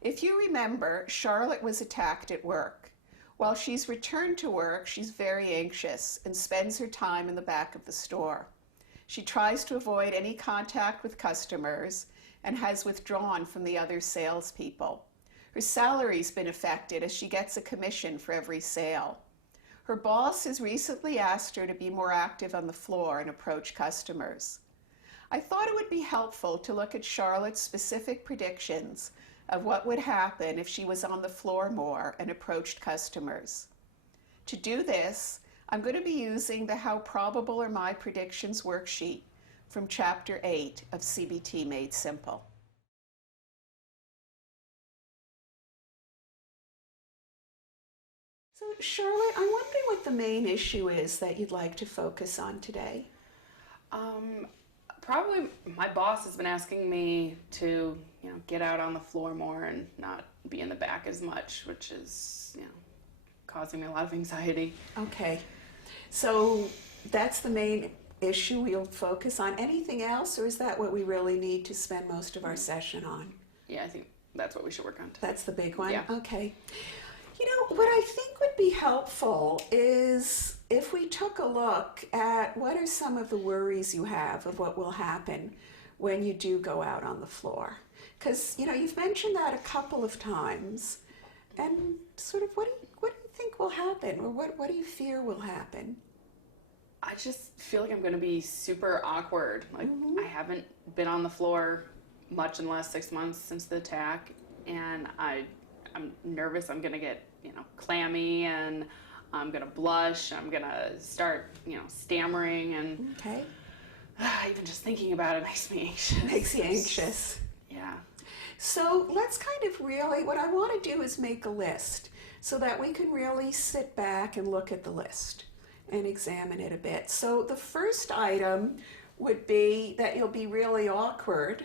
If you remember, Charlotte was attacked at work. While she's returned to work, she's very anxious and spends her time in the back of the store. She tries to avoid any contact with customers and has withdrawn from the other salespeople. Her salary's been affected as she gets a commission for every sale. Her boss has recently asked her to be more active on the floor and approach customers. I thought it would be helpful to look at Charlotte's specific predictions of what would happen if she was on the floor more and approached customers. To do this, I'm going to be using the How Probable Are My Predictions worksheet from Chapter 8 of CBT Made Simple. So Charlotte, I'm wondering what the main issue is that you'd like to focus on today. Probably my boss has been asking me to, get out on the floor more and not be in the back as much, which is, causing me a lot of anxiety. Okay, so that's the main issue we'll focus on. Anything else, or is that what we really need to spend most of our session on? Yeah, I think that's what we should work on today. That's the big one? Yeah. Okay. What I think would be helpful is if we took a look at what are some of the worries you have of what will happen when you do go out on the floor. Because, you've mentioned that a couple of times. And sort of what do you think will happen? Or what do you fear will happen? I just feel like I'm going to be super awkward. Like, I haven't been on the floor much in the last 6 months since the attack. And I'm nervous I'm going to get, clammy, and I'm going to blush. I'm going to start, stammering. And okay. Even just thinking about it makes me anxious. Makes you anxious. Yeah. So let's kind of really, what I want to do is make a list so that we can really sit back and look at the list and examine it a bit. So the first item would be that you'll be really awkward.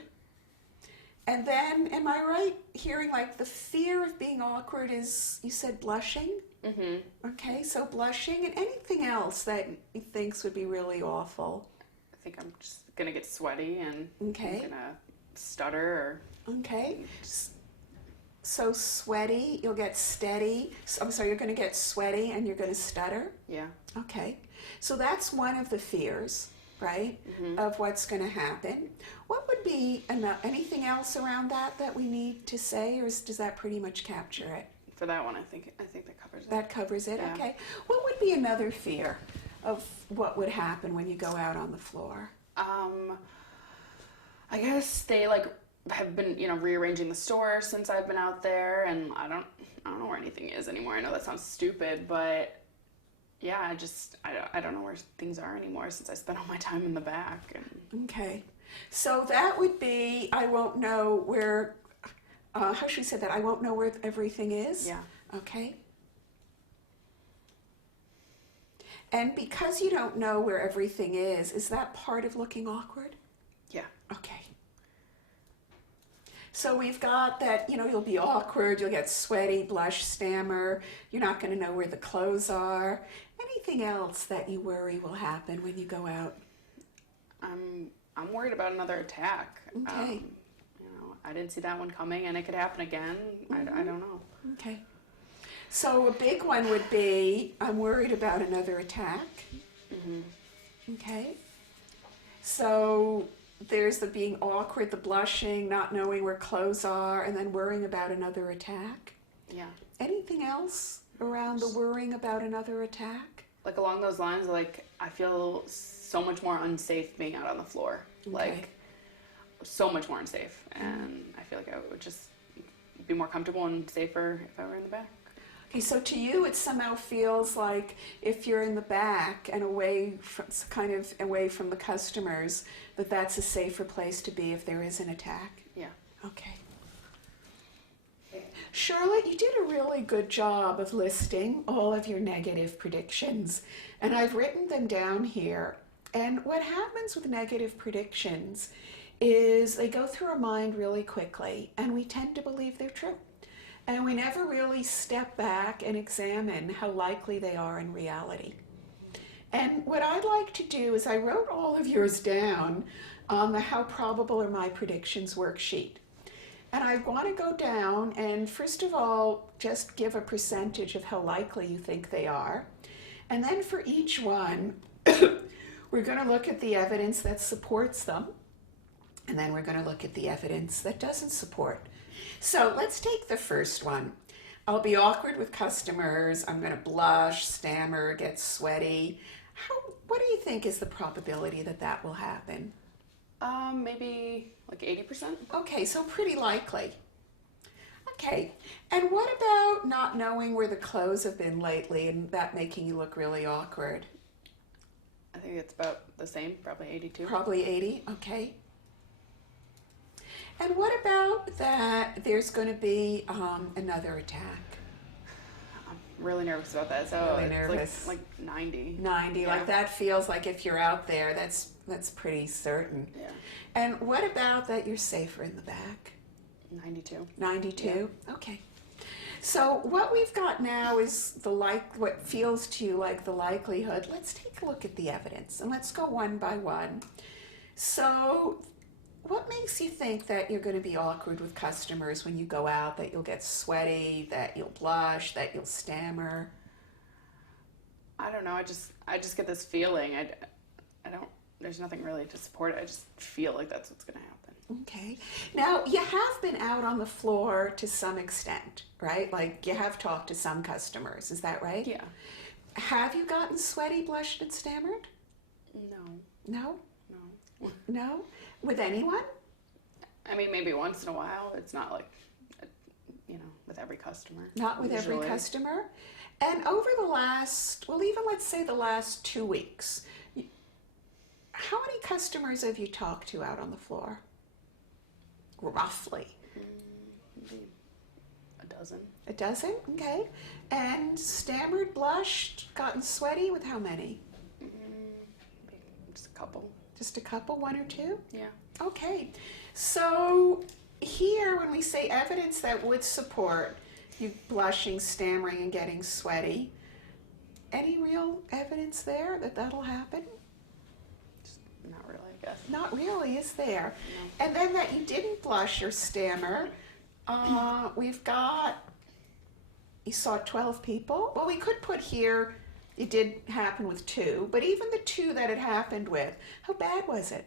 And then, am I right hearing like the fear of being awkward is, you said blushing? Mm-hmm. Okay, so blushing, and anything else that you think would be really awful? I think I'm just going to get sweaty, and okay. I'm going to stutter. Okay. So sweaty, you'll get steady. I'm sorry, you're going to get sweaty and you're going to stutter? Yeah. Okay. So that's one of the fears, right, of what's going to happen. What would be anything else around that we need to say, or does that pretty much capture it? For that one, I think that covers it. That covers it? Yeah. Okay. What would be another fear of what would happen when you go out on the floor? I guess they have been, rearranging the store since I've been out there, and I don't know where anything is anymore. I know that sounds stupid, but yeah, I don't know where things are anymore since I spent all my time in the back. And okay. So that would be, I won't know where, how should we say that? I won't know where everything is? Yeah. Okay. And because you don't know where everything is that part of looking awkward? Yeah. Okay. So we've got that, you'll be awkward, you'll get sweaty, blush, stammer, you're not going to know where the clothes are. Anything else that you worry will happen when you go out? I'm worried about another attack. Okay. I didn't see that one coming, and it could happen again. I don't know. Okay. So a big one would be, I'm worried about another attack. Okay. So there's the being awkward, the blushing, not knowing where clothes are, and then worrying about another attack. Yeah. Anything else around the worrying about another attack? Like along those lines, I feel so much more unsafe being out on the floor. Okay. So much more unsafe. And I feel like I would just be more comfortable and safer if I were in the back. Okay, so to you it somehow feels like if you're in the back and away from the customers, that's a safer place to be if there is an attack? Yeah. Okay. Charlotte, you did a really good job of listing all of your negative predictions, and I've written them down here. And what happens with negative predictions is they go through our mind really quickly, and we tend to believe they're true. And we never really step back and examine how likely they are in reality. And what I'd like to do is I wrote all of yours down on the How Probable Are My Predictions worksheet. And I want to go down and first of all, just give a percentage of how likely you think they are. And then for each one, we're going to look at the evidence that supports them. And then we're going to look at the evidence that doesn't support. So let's take the first one. I'll be awkward with customers. I'm going to blush, stammer, get sweaty. What do you think is the probability that that will happen? Maybe like 80%. Okay, so pretty likely. Okay, and what about not knowing where the clothes have been lately and that making you look really awkward? I think it's about the same, probably 82. Probably 80, okay. And what about that there's going to be another attack? I'm really nervous about that. So Really it's nervous. like 90. 90, Yeah. like that feels like if you're out there, that's pretty certain. Yeah. And what about that you're safer in the back? 92. 92? Okay. So what we've got now is what feels to you like the likelihood. Let's take a look at the evidence and let's go one by one. So what makes you think that you're going to be awkward with customers when you go out, that you'll get sweaty, that you'll blush, that you'll stammer? I don't know. I just get this feeling. I don't. There's nothing really to support it. I just feel like that's what's going to happen. Okay. Now, you have been out on the floor to some extent, right? Like you have talked to some customers. Is that right? Yeah. Have you gotten sweaty, blushed, and stammered? No. No? No. No? With anyone? I mean, maybe once in a while. It's not like, with every customer. Not with every usually. customer? And over the last, well, even let's say the last 2 weeks, how many customers have you talked to out on the floor? Roughly. Maybe a dozen. A dozen? Okay. And stammered, blushed, gotten sweaty with how many? Maybe just a couple. Just a couple, one or two? Yeah. Okay. So here, when we say evidence that would support you blushing, stammering, and getting sweaty, any real evidence there that that'll happen? Not really, I guess. Not really, is there? No. And then that you didn't blush or stammer, we've got, you saw 12 people. Well, we could put here, it did happen with 2, but even the 2 that it happened with, how bad was it?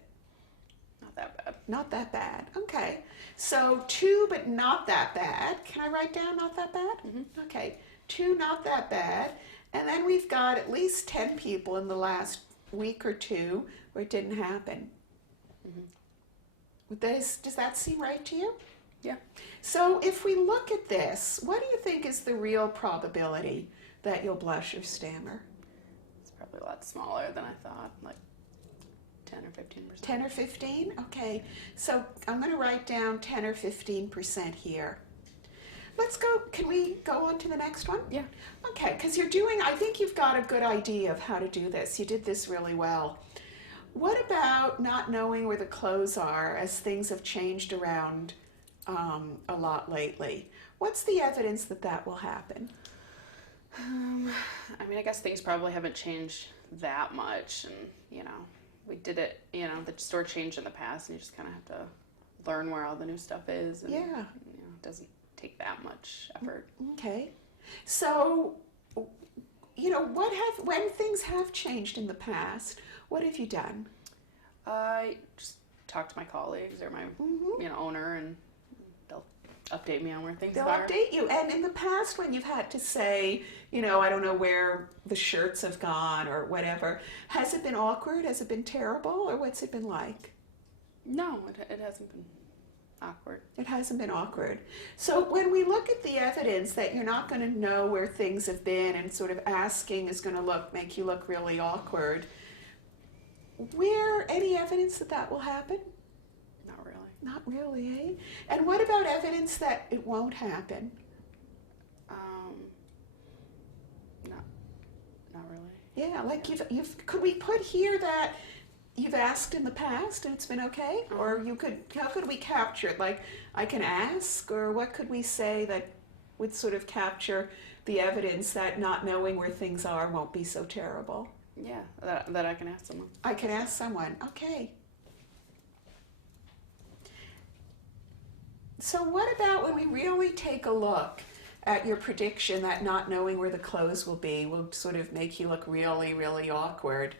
Not that bad. Not that bad. Okay. So 2, but not that bad. Can I write down not that bad? Mm-hmm. Okay. 2, not that bad. And then we've got at least 10 people in the last week or 2 where it didn't happen. Mm-hmm. Does that seem right to you? Yeah. So if we look at this, what do you think is the real probability that you'll blush or stammer? It's probably a lot smaller than I thought, like 10 or 15%. 10 or 15? Okay. So I'm going to write down 10 or 15% here. Let's go, can we go on to the next one? Yeah. Okay, because I think you've got a good idea of how to do this. You did this really well. What about not knowing where the clothes are as things have changed around a lot lately? What's the evidence that that will happen? I mean, I guess things probably haven't changed that much, and we did it. The store changed in the past, and you just kind of have to learn where all the new stuff is. And, Yeah. it doesn't take that much effort. Okay. So, when things have changed in the past, what have you done? I just talk to my colleagues or my owner, and they'll update me on where things They'll are. update you. And in the past, when you've had to say, I don't know where the shirts have gone or whatever, has it been awkward? Has it been terrible? Or what's it been like? No, it hasn't been awkward. It hasn't been awkward. So when we look at the evidence that you're not going to know where things have been and sort of asking is going to make you look really awkward, any evidence that that will happen? Not really. Not really, eh? And what about evidence that it won't happen? Not really. Yeah, like could we put here that you've asked in the past and it's been okay? Or how could we capture it? Like, I can ask, or what could we say that would sort of capture the evidence that not knowing where things are won't be so terrible? Yeah, that I can ask someone. I can ask someone, okay. So what about when we really take a look at your prediction that not knowing where the clothes will be will sort of make you look really, really awkward?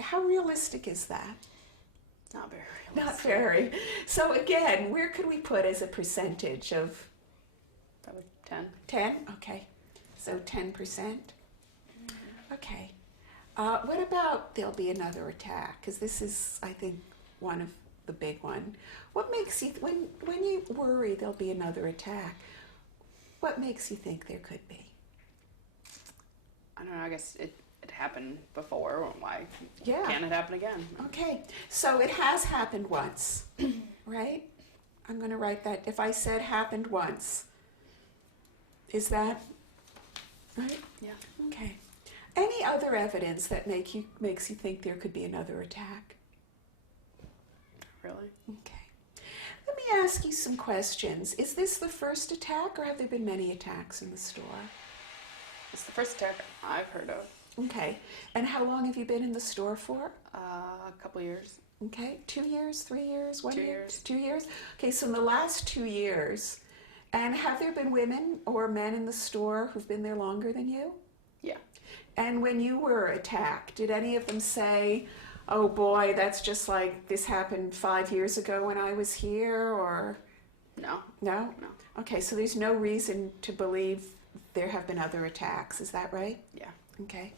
How realistic is that? Not very Not realistic. very. So again, where could we put as a percentage of Probably 10. 10? Okay. So 10%. Okay. What about there'll be another attack? Because this is, I think, one of the big one. What makes you, when you worry there'll be another attack, what makes you think there could be? I don't know, I guess it happened before. Why Yeah. can't it happen again? Okay. So it has happened once, right? I'm going to write that. If I said happened once, is that right? Yeah. Okay. Any other evidence that makes you think there could be another attack? Really? Okay. Let me ask you some questions. Is this the first attack, or have there been many attacks in the store? It's the first attack I've heard of. Okay. And how long have you been in the store for? A couple years. Okay. 2 years, 3 years, 1 2 year? years. 2 years? Okay, so in the last 2 years, and have there been women or men in the store who've been there longer than you? Yeah. And when you were attacked, did any of them say, oh boy, that's just like this happened 5 years ago when I was here, or No. no? No. Okay, so there's no reason to believe there have been other attacks, is that right? Yeah. Okay.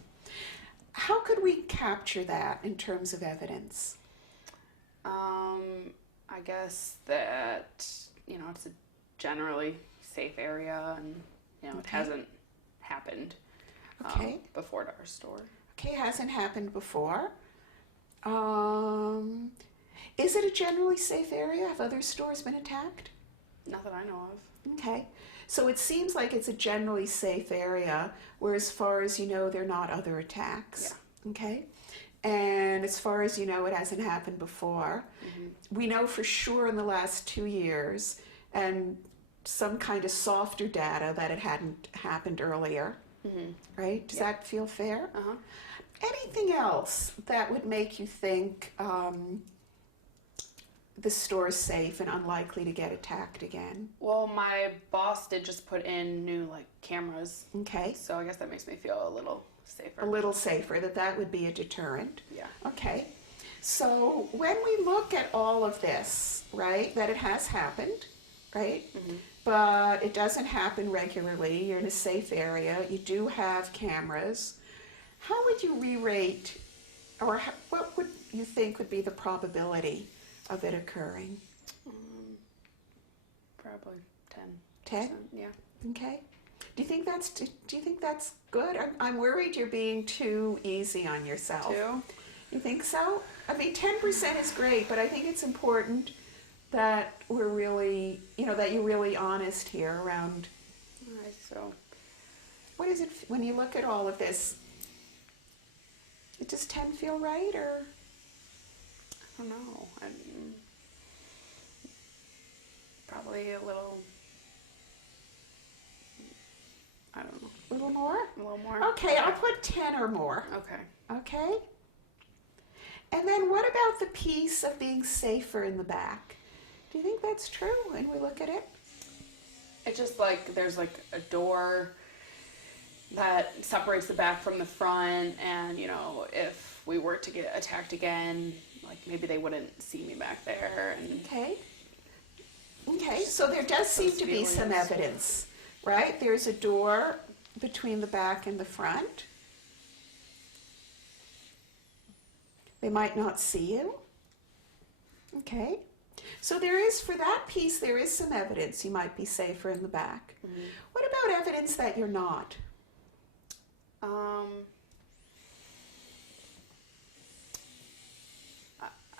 How could we capture that in terms of evidence? I guess that, it's a generally safe area and, it Okay. hasn't happened Okay. before to our store. Okay, hasn't happened before. Is it a generally safe area? Have other stores been attacked? Not that I know of. Okay. So it seems like it's a generally safe area, where as far as you know, there are not other attacks. Yeah. Okay. And as far as you know, it hasn't happened before. Mm-hmm. We know for sure in the last 2 years, and some kind of softer data, that it hadn't happened earlier. Mm-hmm. Right? Does Yeah. that feel fair? Uh-huh. Anything else that would make you think the store is safe and unlikely to get attacked again? Well, my boss did just put in new, cameras, Okay. so I guess that makes me feel a little safer. A little safer, that would be a deterrent. Yeah. Okay. So when we look at all of this, right, that it has happened, right? Mm-hmm. But it doesn't happen regularly. You're in a safe area. You do have cameras. How would you re-rate, or what would you think would be the probability of it occurring? Probably 10. 10? Yeah. Okay. Do you think that's good? I'm worried you're being too easy on yourself. 2? You think so? I mean, 10% is great, but I think it's important that we're really, that you're really honest here around. All right, so What is it when you look at all of this? Does 10 feel right, or? I don't know. Probably a little. I don't know. A little more? A little more. Okay, I'll put 10 or more. Okay. Okay? And then what about the piece of being safer in the back? Do you think that's true when we look at it? It's just there's a door that separates the back from the front, and if we were to get attacked again, maybe they wouldn't see me back there. And Okay. Okay, so there does seem to be some feelings. evidence, right? There's a door between the back and the front. They might not see you. Okay. So for that piece, there is some evidence you might be safer in the back. Mm-hmm. What about evidence that you're not? I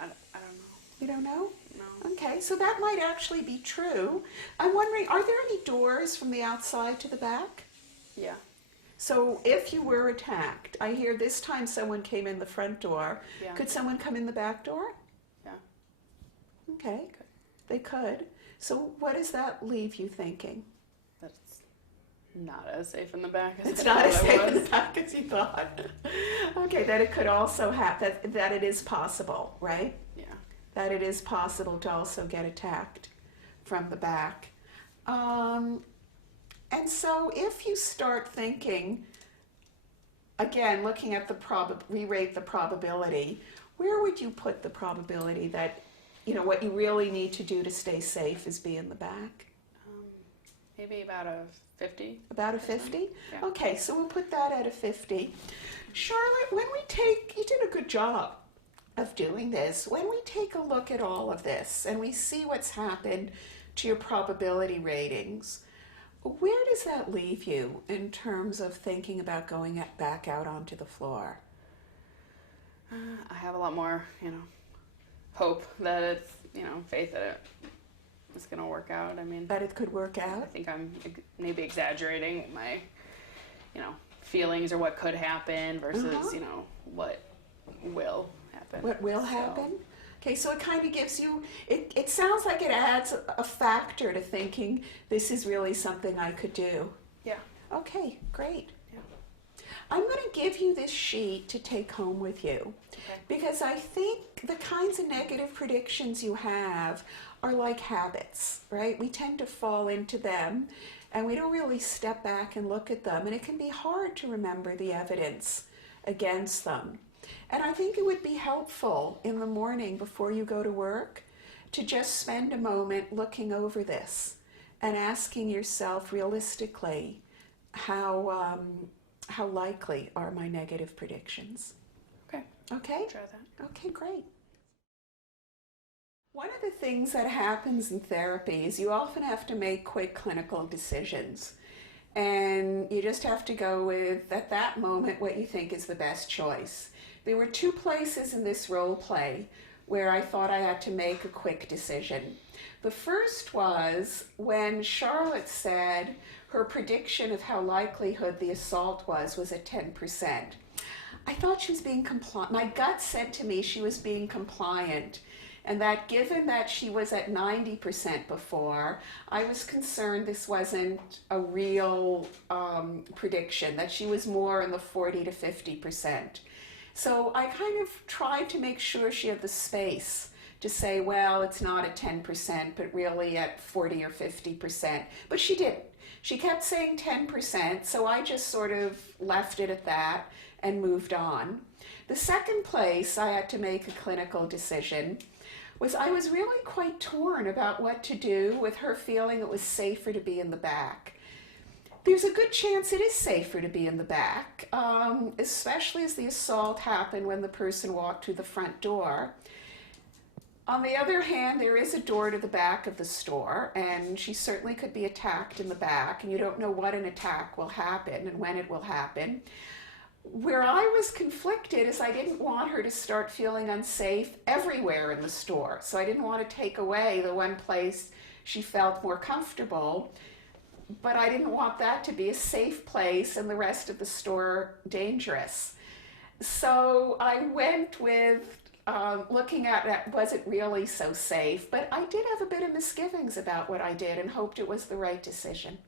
don't know. You don't know? No. Okay, so that might actually be true. I'm wondering, are there any doors from the outside to the back? Yeah. So if you were attacked, I hear this time someone came in the front door. Yeah. Could someone come in the back door? Yeah. Okay, they could. So what does that leave you thinking? That's not as safe in the back as It's I not thought as it safe in was. the back as you thought. Okay, that it could also happen, that it is possible, right? Yeah. That it is possible to also get attacked from the back. And so if you start thinking, again, looking at re-rate the probability, where would you put the probability that, what you really need to do to stay safe is be in the back? Maybe about a 50. About a 50? Yeah. Okay, so we'll put that at a 50. Charlotte, you did a good job of doing this. When we take a look at all of this and we see what's happened to your probability ratings, where does that leave you in terms of thinking about going back out onto the floor? I have a lot more, hope that it's, faith that it's going to work out. I mean, That it could work I out? think I'm maybe exaggerating my, feelings or what could happen versus, what will happen. What will happen? Okay, so it kind of gives you, it sounds like it adds a factor to thinking this is really something I could do. Yeah. Okay, great. Yeah. I'm going to give you this sheet to take home with you Okay. because I think the kinds of negative predictions you have are like habits, right? We tend to fall into them and we don't really step back and look at them, and it can be hard to remember the evidence against them. And I think it would be helpful in the morning before you go to work to just spend a moment looking over this and asking yourself realistically, how likely are my negative predictions? Okay. Okay? Try that. Okay, great. One of the things that happens in therapy is you often have to make quick clinical decisions. And you just have to go with, at that moment, what you think is the best choice. There were two places in this role play where I thought I had to make a quick decision. The first was when Charlotte said her prediction of how likelihood the assault was at 10%. I thought she was being compliant. My gut said to me she was being compliant, and that given that she was at 90% before, I was concerned this wasn't a real prediction, that she was more in the 40 to 50%. So I kind of tried to make sure she had the space to say, well, it's not at 10%, but really at 40 or 50%. But she didn't. She kept saying 10%, so I just sort of left it at that and moved on. The second place I had to make a clinical decision was I was really quite torn about what to do with her feeling it was safer to be in the back. There's a good chance it is safer to be in the back, especially as the assault happened when the person walked through the front door. On the other hand, there is a door to the back of the store, and she certainly could be attacked in the back, and you don't know what an attack will happen and when it will happen. Where I was conflicted is I didn't want her to start feeling unsafe everywhere in the store. So I didn't want to take away the one place she felt more comfortable, but I didn't want that to be a safe place and the rest of the store dangerous. So I went with looking at was it really so safe, but I did have a bit of misgivings about what I did and hoped it was the right decision.